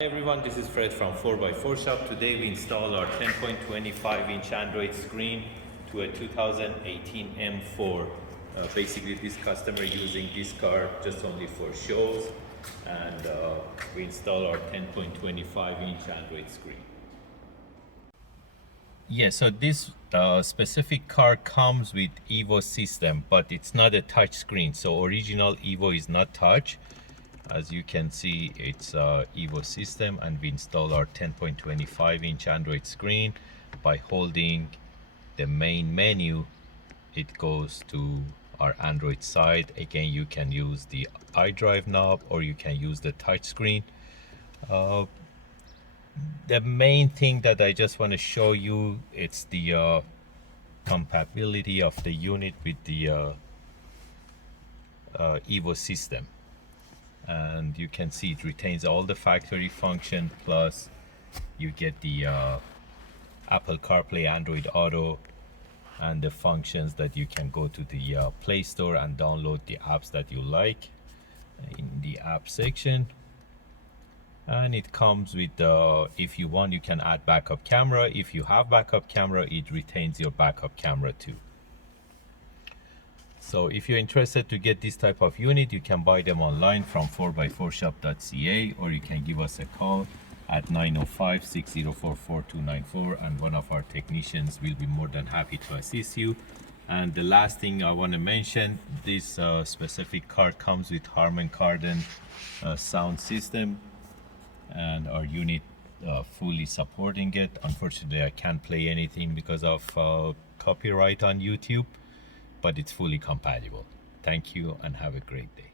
Hey everyone, this is Fred from 4x4Shop. Today we install our 10.25 inch Android screen to a 2018 M4. Basically this customer using this car just only for shows, and we install our 10.25 inch Android screen. Yeah, so this specific car comes with Evo system, but it's not a touch screen. So original Evo is not touch. As you can see, it's Evo system, and we install our 10.25 inch Android screen. By holding the main menu, it goes to our Android side. Again, you can use the iDrive knob or you can use the touch screen. The main thing that I just want to show you, it's the compatibility of the unit with the Evo system. And you can see it retains all the factory function, plus you get the Apple CarPlay, Android Auto, and the functions that you can go to the Play Store and download the apps that you like in the app section. And it comes with if you want, you can add backup camera. If you have backup camera, it retains your backup camera too. So if you're interested to get this type of unit, you can buy them online from 4x4Shop.ca, or you can give us a call at 905-604-4294, and one of our technicians will be more than happy to assist you. And the last thing I want to mention, this specific car comes with Harman Kardon sound system, and our unit fully supporting it. Unfortunately, I can't play anything because of copyright on YouTube, but it's fully compatible. Thank you and have a great day.